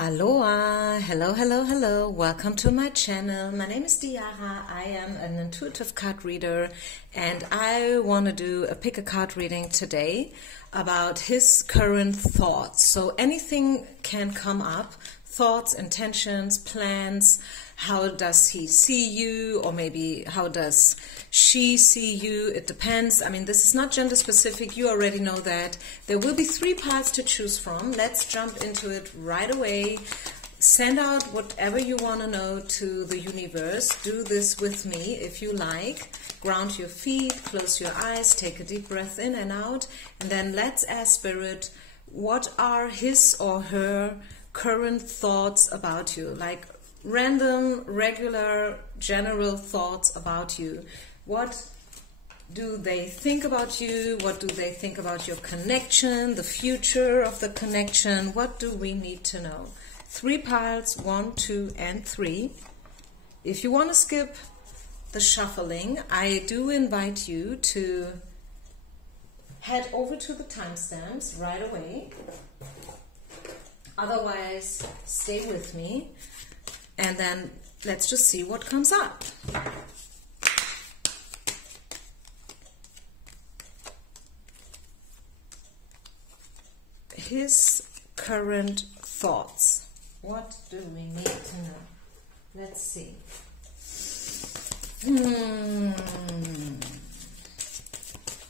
Aloha, hello, hello, hello. Welcome to my channel. My name is Diara. I am an intuitive card reader and I want to do a pick a card reading today about his current thoughts. So anything can come up, thoughts, intentions, plans. How does he see you, or maybe how does she see you? It depends. I mean, this is not gender specific. You already know that. There will be 3 parts to choose from. Let's jump into it right away. Send out whatever you want to know to the universe. Do this with me if you like. Ground your feet, close your eyes, take a deep breath in and out, and then let's ask Spirit, what are his or her current thoughts about you? Like random, regular, general thoughts about you. What do they think about you? What do they think about your connection, the future of the connection? What do we need to know? 3 piles, 1, 2, and 3. If you want to skip the shuffling, I do invite you to head over to the timestamps right away. Otherwise, stay with me. And then let's just see what comes up. His current thoughts. What do we need to know? Let's see.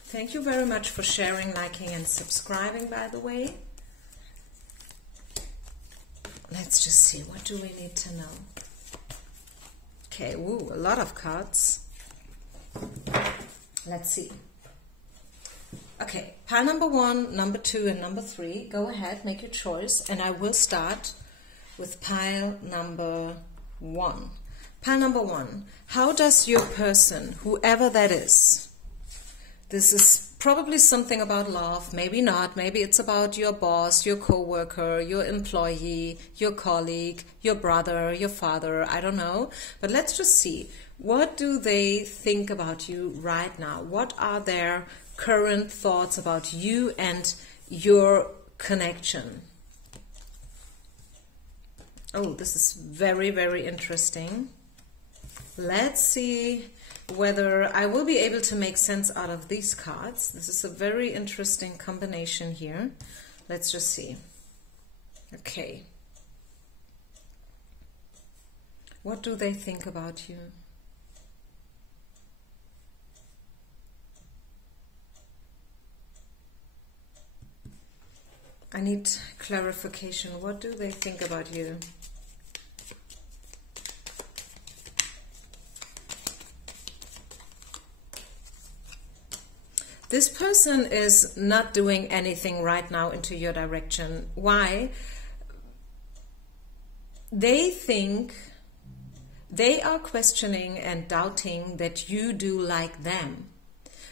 Thank you very much for sharing, liking, and subscribing, by the way. Let's just see, what do we need to know? Okay, ooh, a lot of cards. Let's see. Okay, pile number 1, number 2, and number 3. Go ahead, make your choice, and I will start with pile number 1. Pile number 1. How does your person, whoever that is, this is probably something about love, maybe not, maybe it's about your boss, your co-worker, your employee, your colleague, your brother, your father, I don't know. But let's just see, what do they think about you right now? What are their current thoughts about you and your connection? Oh, this is very, very interesting. Let's see whether I will be able to make sense out of these cards. This is a very interesting combination here. Let's just see. Okay. What do they think about you? I need clarification. What do they think about you? This person is not doing anything right now into your direction. Why? They think, they are questioning and doubting that you do like them.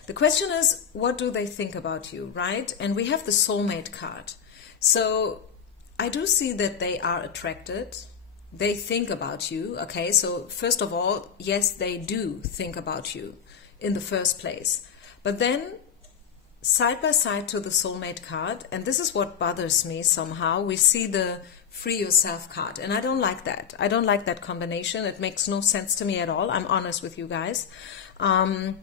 The question is, what do they think about you, right? And we have the soulmate card. So I do see that they are attracted. They think about you, okay? So first of all, yes, they do think about you in the first place. But then side by side to the soulmate card, and this is what bothers me somehow, we see the free yourself card, and I don't like that. I don't like that combination. It makes no sense to me at all. I'm honest with you guys. And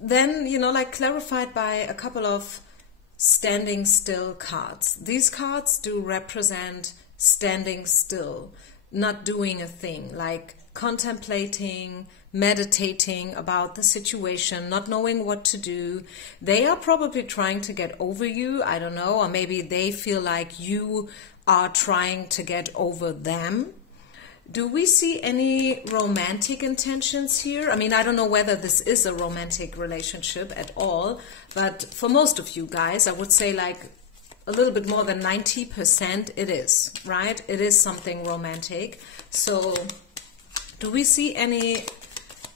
then, you know, like clarified by a couple of standing still cards. These cards do represent standing still, not doing a thing, like contemplating, meditating about the situation, not knowing what to do. They are probably trying to get over you, I don't know, or maybe they feel like you are trying to get over them. Do we see any romantic intentions here? I mean, I don't know whether this is a romantic relationship at all, but for most of you guys, I would say like a little bit more than 90% it is, right? It is something romantic. So do we see any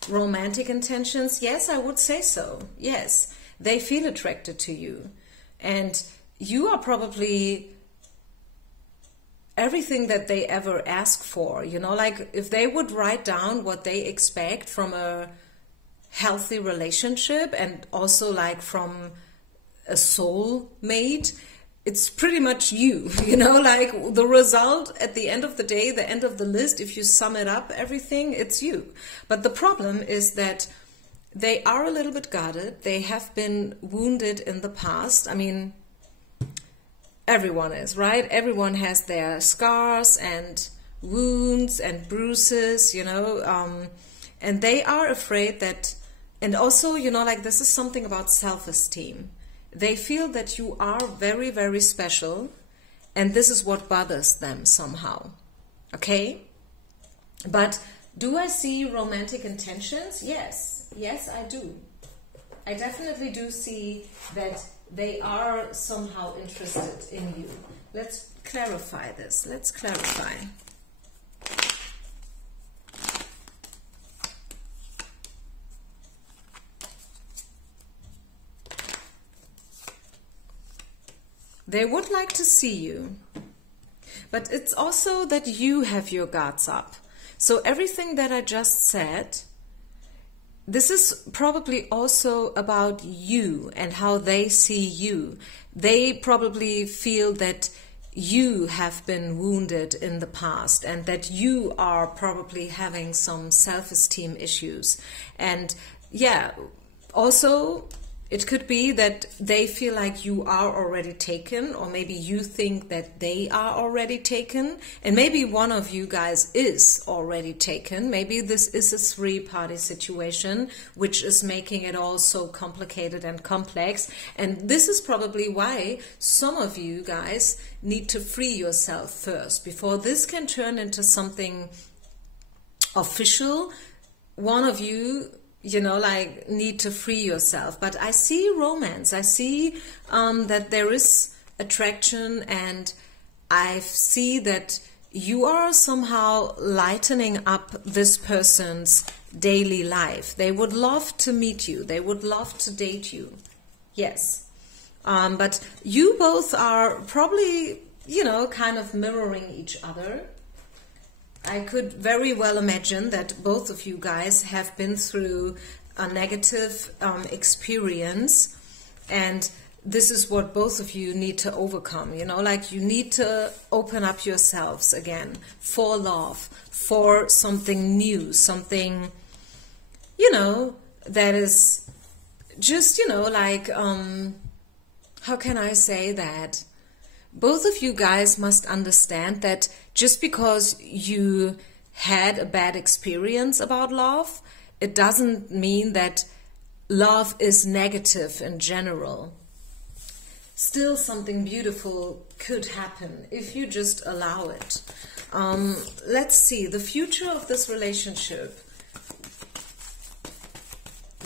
romantic intentions? Yes, I would say so. Yes, they feel attracted to you. And you are probably everything that they ever ask for. You know, like if they would write down what they expect from a healthy relationship and also like from a soul mate, it's pretty much you, you know, like the result at the end of the day, the end of the list, if you sum it up, everything, it's you. But the problem is that they are a little bit guarded. They have been wounded in the past. I mean, everyone is, right? Everyone has their scars and wounds and bruises, you know, and they are afraid that, and also, you know, like this is something about self-esteem. They feel that you are very, very special, and this is what bothers them somehow, okay? But do I see romantic intentions? Yes, yes, I do. I definitely do see that they are somehow interested in you. Let's clarify this. Let's clarify. They would like to see you, but it's also that you have your guards up. So everything that I just said, this is probably also about you and how they see you. They probably feel that you have been wounded in the past and that you are probably having some self-esteem issues. And yeah, also it could be that they feel like you are already taken, or maybe you think that they are already taken, and maybe one of you guys is already taken. Maybe this is a three-party situation, which is making it all so complicated and complex. And this is probably why some of you guys need to free yourself first, before this can turn into something official. One of you, you know, like, need to free yourself. But I see romance. I see that there is attraction, and I see that you are somehow lightening up this person's daily life. They would love to meet you. They would love to date you. Yes. But you both are probably, you know, kind of mirroring each other. I could very well imagine that both of you guys have been through a negative experience, and this is what both of you need to overcome. You know, like, you need to open up yourselves again for love, for something new, something, you know, that is just, you know, like, how can I say that? Both of you guys must understand that just because you had a bad experience about love, it doesn't mean that love is negative in general. Still, something beautiful could happen if you just allow it. Let's see, the future of this relationship,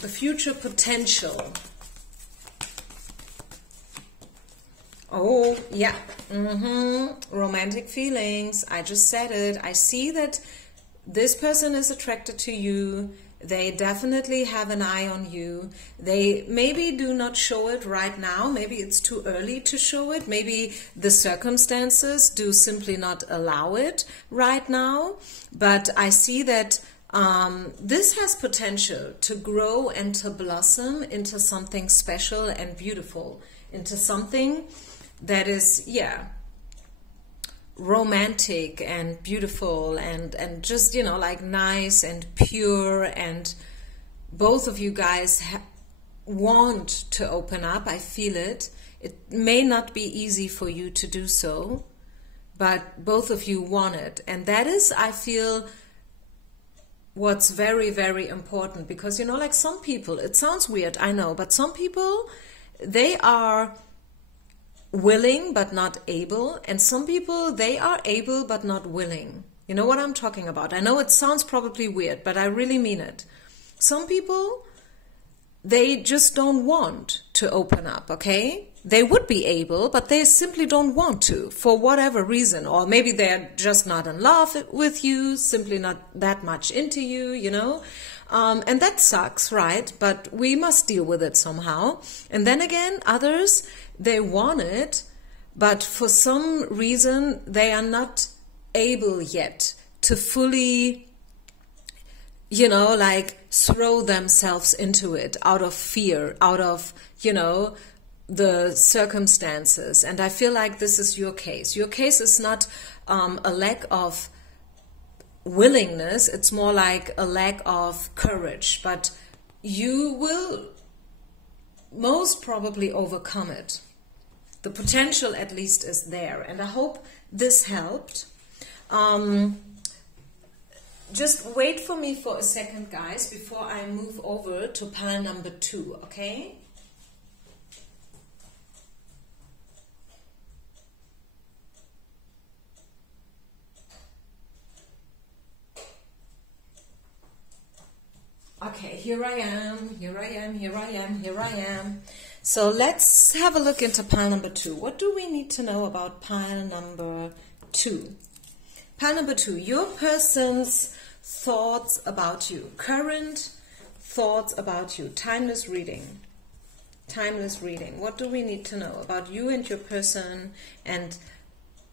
the future potential. Oh, yeah. Romantic feelings. I just said it. I see that this person is attracted to you. They definitely have an eye on you. They maybe do not show it right now. Maybe it's too early to show it. Maybe the circumstances do simply not allow it right now. But I see that this has potential to grow and to blossom into something special and beautiful, into something that is, yeah, romantic and beautiful and just, you know, like, nice and pure. And both of you guys want to open up. I feel it. It may not be easy for you to do so, but both of you want it. And that is, I feel, what's very, very important. Because, you know, like, some people, it sounds weird, I know, but some people, they are willing but not able, and some people, they are able but not willing. You know what I'm talking about? I know it sounds probably weird, but I really mean it. Some people, they just don't want to open up, okay? They would be able, but they simply don't want to, for whatever reason. Or maybe they're just not in love with you, simply not that much into you, you know? And that sucks, right? But we must deal with it somehow. And then again, others, they want it, but for some reason they are not able yet to fully, you know, like, throw themselves into it out of fear, out of, you know, the circumstances, and I feel like this is your case. Your case is not a lack of willingness, it's more like a lack of courage, but you will most probably overcome it. The potential at least is there, and I hope this helped. Just wait for me for a second, guys, before I move over to pile number 2, okay? Okay, here I am, here I am, here I am, here I am. So let's have a look into pile number 2. What do we need to know about pile number 2? Pile number 2, your person's thoughts about you, current thoughts about you, timeless reading. Timeless reading. What do we need to know about you and your person, and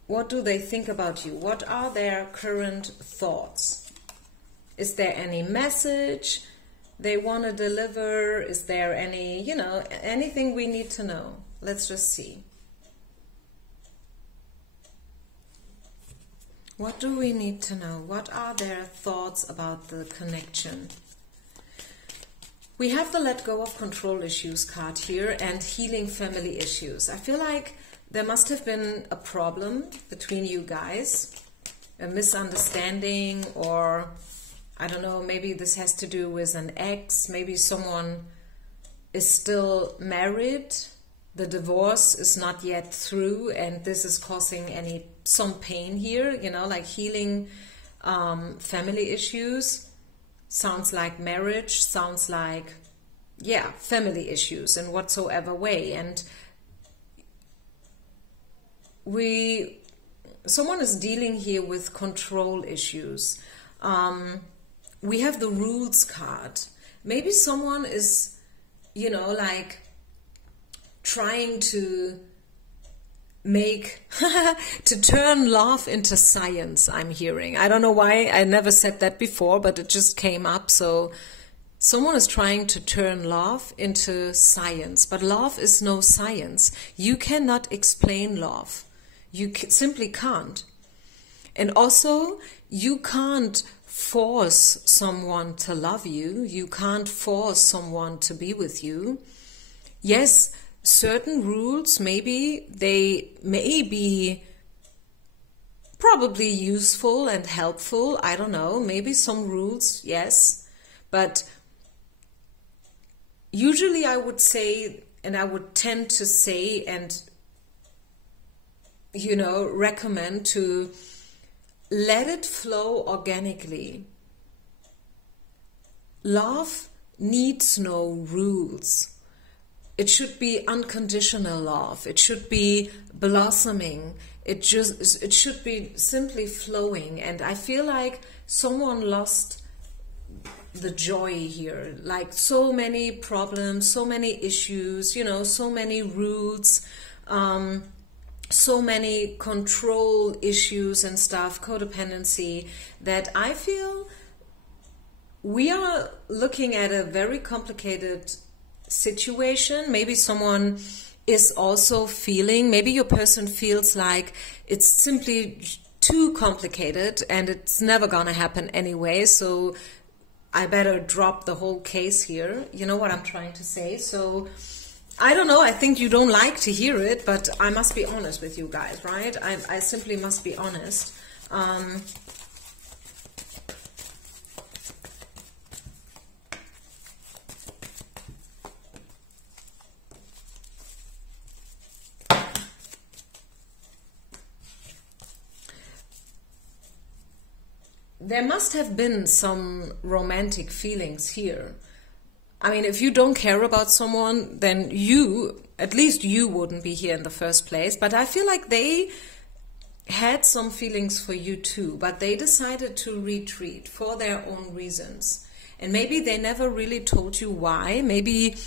what do they think about you? What are their current thoughts? Is there any message they want to deliver? Is there any, you know, anything we need to know? Let's just see. What do we need to know? What are their thoughts about the connection? We have the let go of control issues card here and healing family issues. I feel like there must have been a problem between you guys, a misunderstanding, or I don't know, maybe this has to do with an ex, maybe someone is still married, the divorce is not yet through, and this is causing some pain here, you know, like healing family issues. Sounds like marriage, sounds like, yeah, family issues in whatsoever way. And someone is dealing here with control issues. We have the rules card. Maybe someone is, you know, like trying to to turn love into science, I'm hearing. I don't know why, I never said that before, but it just came up. So someone is trying to turn love into science, but love is no science. You cannot explain love. You simply can't. And also, you can't force someone to love you. You can't force someone to be with you. Yes, certain rules, maybe they may be probably useful and helpful. I don't know. Maybe some rules, yes. But usually I would say, and I would tend to say and, you know, recommend to let it flow organically. Love needs no rules. It should be unconditional love. It should be blossoming. It should be simply flowing. And I feel like someone lost the joy here. Like so many problems, so many issues, you know, so many rules, so many control issues and stuff, codependency, that I feel we are looking at a very complicated situation. Maybe someone is also feeling, maybe your person feels like it's simply too complicated and it's never gonna happen anyway, so I better drop the whole case here. You know what I'm trying to say? So I don't know, I think you don't like to hear it, but I must be honest with you guys, right? I simply must be honest. There must have been some romantic feelings here. I mean, if you don't care about someone, then at least you wouldn't be here in the first place. But I feel like they had some feelings for you too, but they decided to retreat for their own reasons. And maybe they never really told you why. Maybe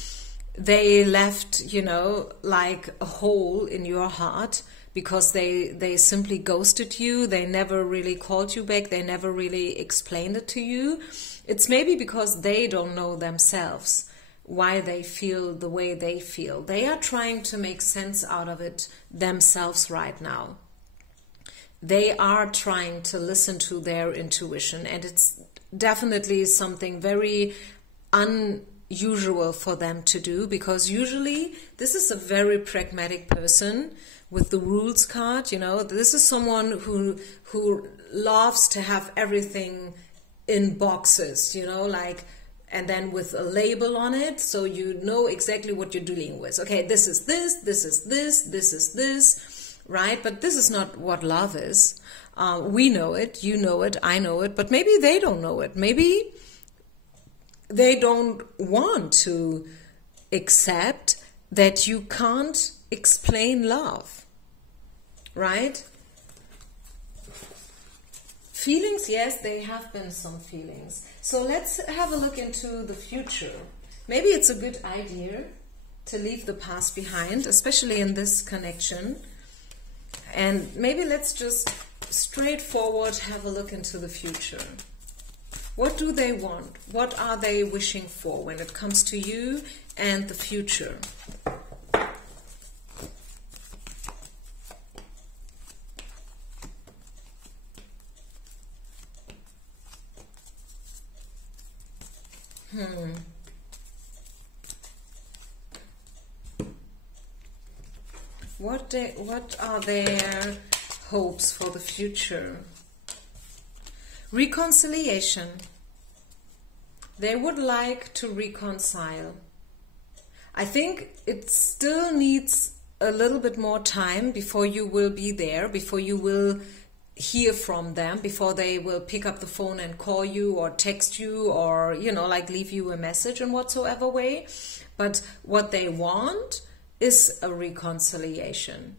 they left, you know, like a hole in your heart because they simply ghosted you. They never really called you back. They never really explained it to you. It's maybe because they don't know themselves why they feel the way they feel. They are trying to make sense out of it themselves right now. They are trying to listen to their intuition, and it's definitely something very unusual for them to do, because usually this is a very pragmatic person with the rules card. You know, this is someone who loves to have everything in boxes, you know, like, and then with a label on it, so you know exactly what you're dealing with. Okay, this is this, this is this, this is this, right? But this is not what love is. We know it, you know it, I know it, but maybe they don't know it. Maybe they don't want to accept that you can't explain love, right? Feelings, yes, they have been some feelings. So let's have a look into the future. Maybe it's a good idea to leave the past behind, especially in this connection. And maybe let's just straightforward have a look into the future. What do they want? What are they wishing for when it comes to you and the future? What are their hopes for the future? Reconciliation. They would like to reconcile. I think it still needs a little bit more time before you will be there, before you will hear from them, before they will pick up the phone and call you or text you or, you know, like leave you a message in whatsoever way. But what they want is a reconciliation.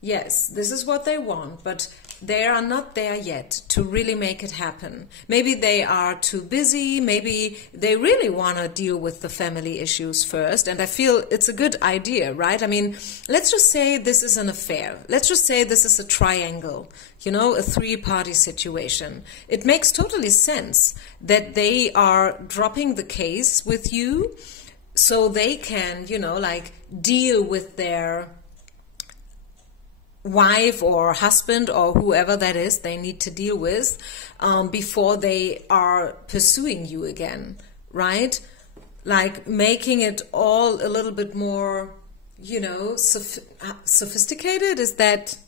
Yes, this is what they want, but they are not there yet to really make it happen. Maybe they are too busy, maybe they really want to deal with the family issues first, and I feel it's a good idea, right? I mean, let's just say this is an affair. Let's just say this is a triangle, you know, a three-party situation. It makes totally sense that they are dropping the case with you so they can, you know, like deal with their wife or husband or whoever that is they need to deal with before they are pursuing you again, right? Like making it all a little bit more, you know, sophisticated. Is that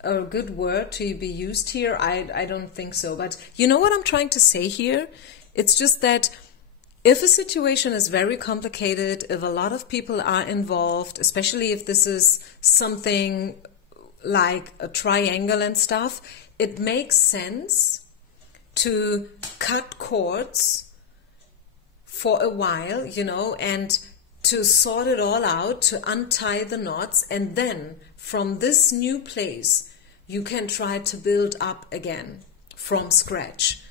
a good word to be used here? I don't think so. But you know what I'm trying to say here? It's just that if a situation is very complicated, if a lot of people are involved, especially if this is something like a triangle and stuff, it makes sense to cut cords for a while, you know, and to sort it all out, to untie the knots, and then from this new place you can try to build up again from scratch.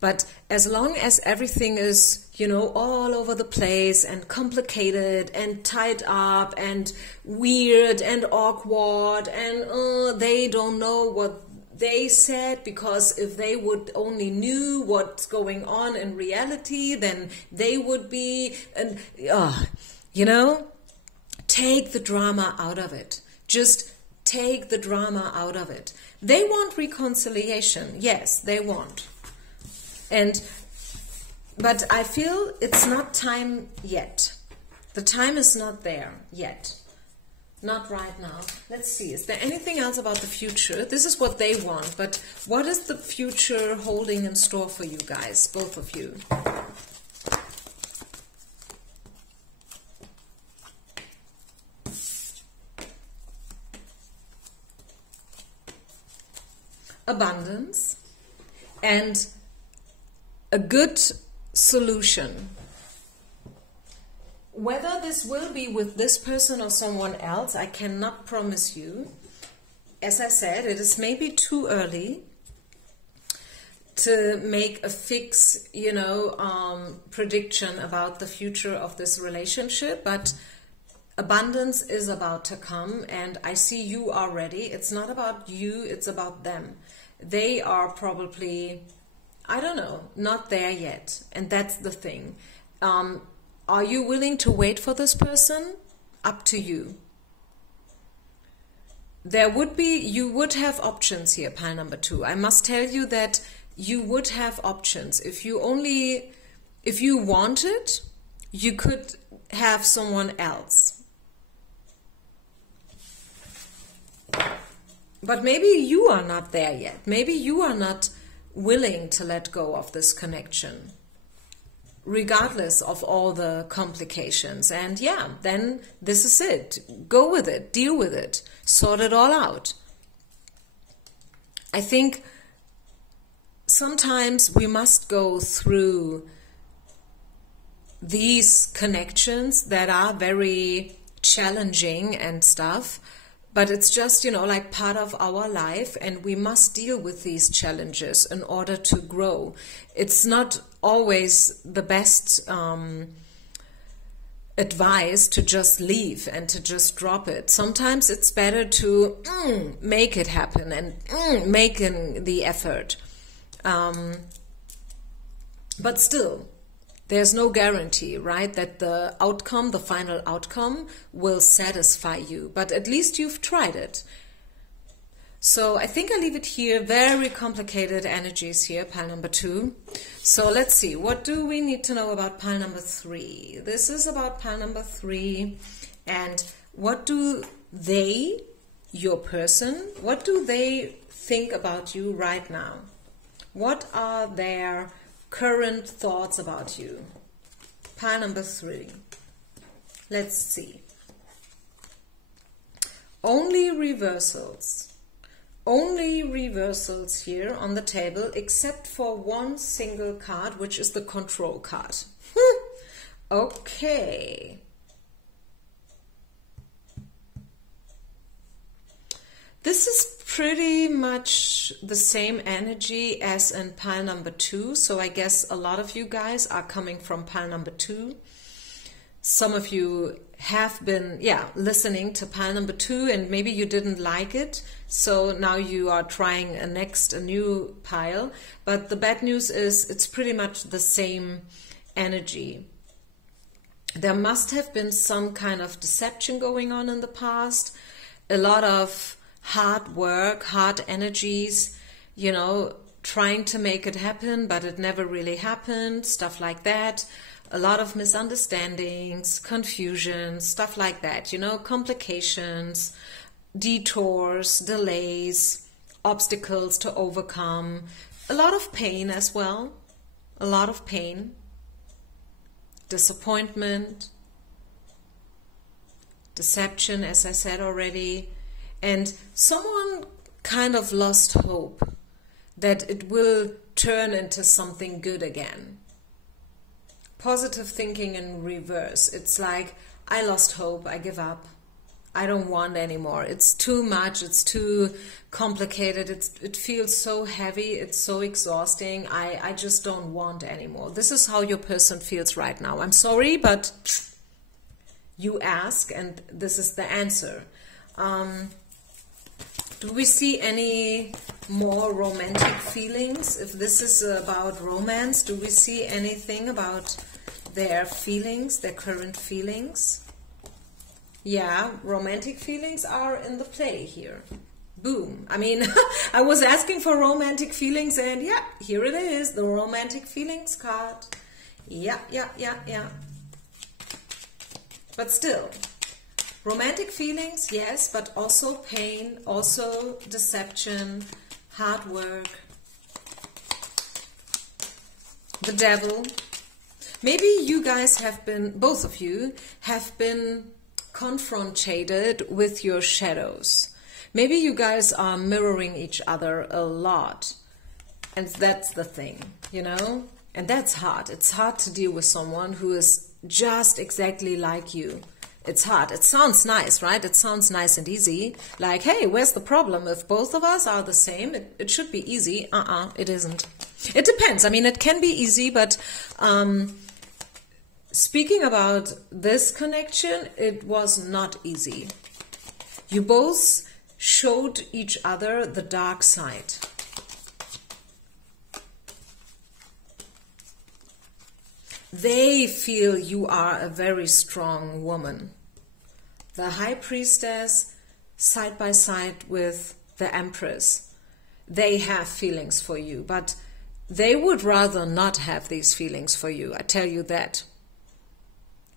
But as long as everything is, you know, all over the place and complicated and tied up and weird and awkward and they don't know what they said, because if they would only knew what's going on in reality, then they would be, and you know, take the drama out of it. Just take the drama out of it. They want reconciliation. Yes, they want. But I feel it's not time yet. The time is not there yet. Not right now. Let's see. Is there anything else about the future? This is what they want, but what is the future holding in store for you guys, both of you? Abundance and a good solution. Whether this will be with this person or someone else, I cannot promise you. As I said, it is maybe too early to make a fix, you know, prediction about the future of this relationship, but abundance is about to come, and I see you are ready. It's not about you, it's about them. They are probably, I don't know, not there yet. And that's the thing. Are you willing to wait for this person? Up to you. You would have options here, pile number 2. I must tell you that you would have options. If you wanted, you could have someone else. But maybe you are not there yet. Maybe you are not willing to let go of this connection, regardless of all the complications. And yeah, then this is it. Go with it, deal with it, sort it all out. I think sometimes we must go through these connections that are very challenging and stuff, but it's just, like part of our life, and we must deal with these challenges in order to grow. It's not always the best advice to just leave and to just drop it. Sometimes it's better to make it happen and make the effort. But still, there's no guarantee, right, that the final outcome will satisfy you. But at least you've tried it. So I think I leave it here. Very complicated energies here, pile number 2. So let's see, what do we need to know about pile number 3? This is about pile number 3. And what do they, your person, what do they think about you right now? What are their current thoughts about you? Pile number 3. Let's see. Only reversals. Only reversals here on the table, except for one single card, which is the control card. Okay. This is pretty much the same energy as in pile number 2. So I guess a lot of you guys are coming from pile number 2. Some of you have been, listening to pile number 2, and maybe you didn't like it. So now you are trying a new pile. But the bad news is it's pretty much the same energy. There must have been some kind of deception going on in the past. A lot of hard work, hard energies, trying to make it happen, but it never really happened, stuff like that. A lot of misunderstandings, confusion, stuff like that, complications, detours, delays, obstacles to overcome, a lot of pain as well, a lot of pain, disappointment, deception, as I said already. And someone kind of lost hope that it will turn into something good again. Positive thinking in reverse. It's like, I lost hope, I give up. I don't want anymore. It's too much, it's too complicated, it feels so heavy, it's so exhausting. I just don't want anymore. This is how your person feels right now. I'm sorry, but you ask, and this is the answer. Do we see any more romantic feelings? If this is about romance, do we see anything about their feelings, their current feelings? Yeah, romantic feelings are in the play here. Boom. I mean, I was asking for romantic feelings, and yeah, here it is, the romantic feelings card. Yeah. But still, romantic feelings, yes, but also pain, also deception, hard work, the devil. Maybe you guys have been, both of you, have been confronted with your shadows. Maybe you guys are mirroring each other a lot. And that's the thing, And that's hard. It's hard to deal with someone who is just exactly like you. It's hard. It sounds nice, right? It sounds nice and easy. Like, hey, where's the problem? If both of us are the same, it should be easy. It isn't. It depends. I mean, it can be easy, but speaking about this connection, it was not easy. You both showed each other the dark side. they feel you are a very strong woman. The High Priestess side by side with the Empress. They have feelings for you, but they would rather not have these feelings for you, I tell you that.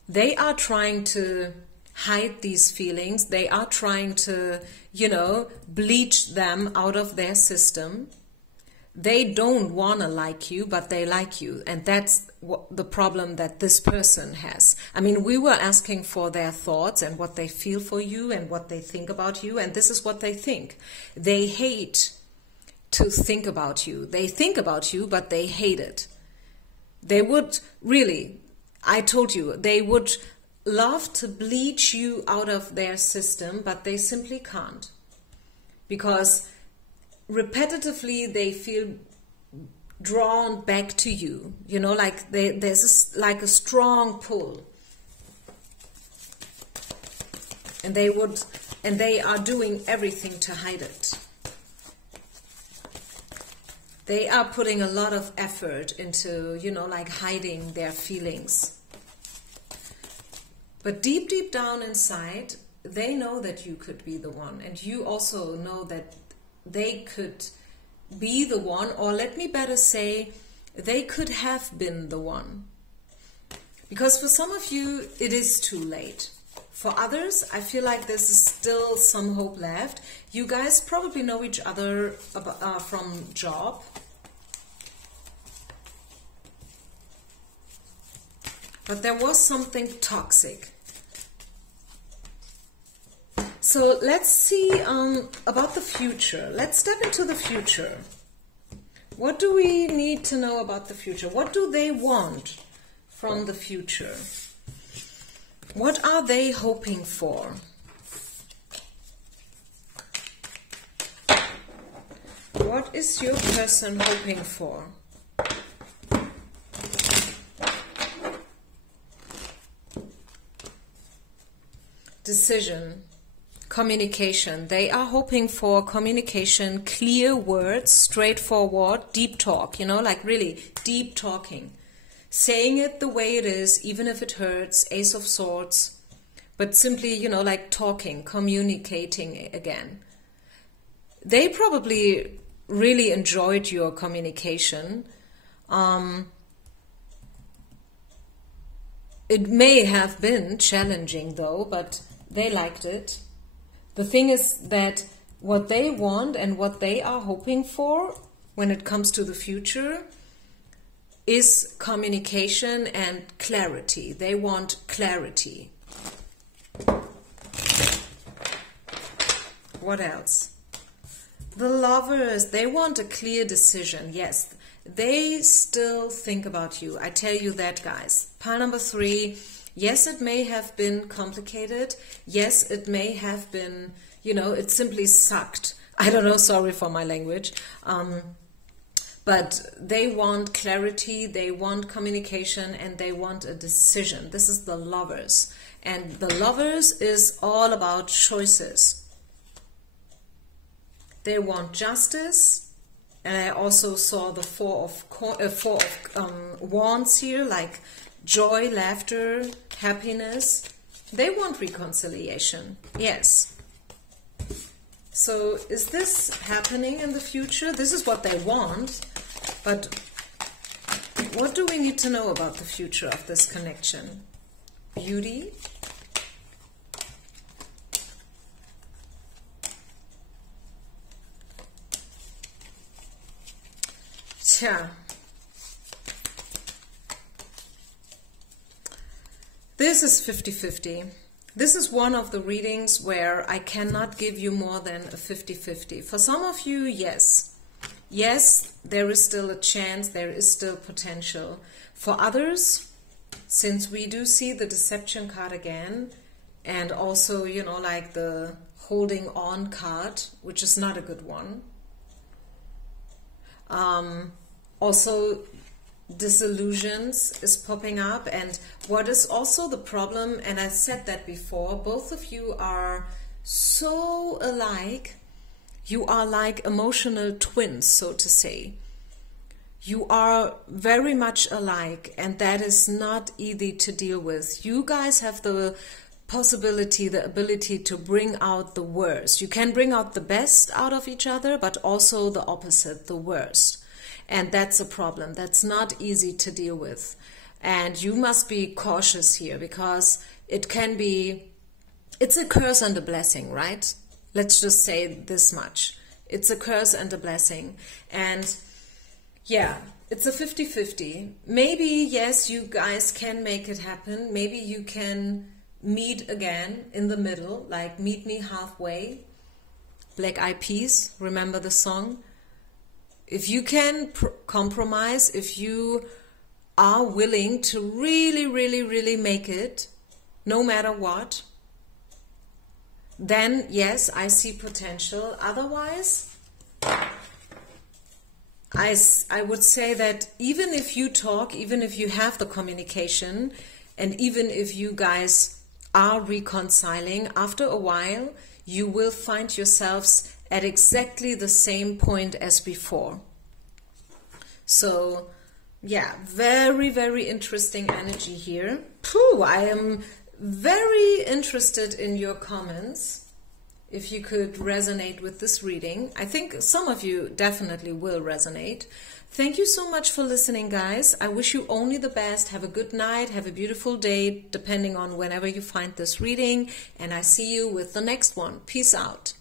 They are trying to hide these feelings. They are trying to, bleach them out of their system. They don't want to like you, but they like you. And that's the problem that this person has. I mean, we were asking for their thoughts and what they feel for you and what they think about you. And this is what they think. They hate to think about you. They think about you, but they hate it. They would really, I told you, they would love to bleach you out of their system, but they simply can't. Because repetitively they feel drawn back to you, like there's like a strong pull, and they are doing everything to hide it. They are putting a lot of effort into, like hiding their feelings. But deep down inside, they know that you could be the one, and you also know that they could be the one, or let me better say, they could have been the one. Because for some of you, it is too late. For others, I feel like there's still some hope left. You guys probably know each other from job. But there was something toxic. So let's see about the future. Let's step into the future. What do we need to know about the future? What do they want from the future? What are they hoping for? What is your person hoping for? Decision. Communication. They are hoping for communication, clear words, straightforward, deep talk, like really deep talking. Saying it the way it is, even if it hurts, Ace of Swords, but simply, like talking, communicating again. They probably really enjoyed your communication. It may have been challenging though, but they liked it. The thing is that what they want and what they are hoping for when it comes to the future is communication and clarity. They want clarity. What else? The Lovers, they want a clear decision. Yes, they still think about you. I tell you that, guys. Pile number 3. Yes, it may have been complicated. Yes, it may have been, it simply sucked. I don't know, sorry for my language. But they want clarity, they want communication, and they want a decision. This is the Lovers. And the Lovers is all about choices. They want justice. And I also saw the Four of Wands here, like joy, laughter, happiness. They want reconciliation. Yes. So is this happening in the future? This is what they want. But what do we need to know about the future of this connection? Beauty. Tja. This is 50-50. This is one of the readings where I cannot give you more than a 50-50. For some of you, yes. Yes, there is still a chance, there is still potential. For others, since we do see the Deception card again, and also, like the Holding On card, which is not a good one. Also, disillusions is popping up, and what is also the problem, and I said that before, both of you are so alike. You are like emotional twins, so to say. you are very much alike, and that is not easy to deal with. You guys have the possibility, the ability to bring out the worst. You can bring out the best out of each other, but also the opposite, the worst. And that's a problem. That's not easy to deal with. And you must be cautious here, because it can be, it's a curse and a blessing, right? Let's just say this much. It's a curse and a blessing. And yeah, it's a 50-50. Maybe, yes, you guys can make it happen. Maybe you can meet again in the middle, like meet me halfway. Black Eyed Peas, remember the song? If you can compromise, if you are willing to really, really, really make it, no matter what, then yes, I see potential. Otherwise, I would say that even if you talk, even if you have the communication, and even if you guys are reconciling, after a while, you will find yourselves at exactly the same point as before. So, yeah, very, very interesting energy here. Phew, I am very interested in your comments. If you could resonate with this reading. I think some of you definitely will resonate. Thank you so much for listening, guys. I wish you only the best. Have a good night. Have a beautiful day, depending on whenever you find this reading. And I see you with the next one. Peace out.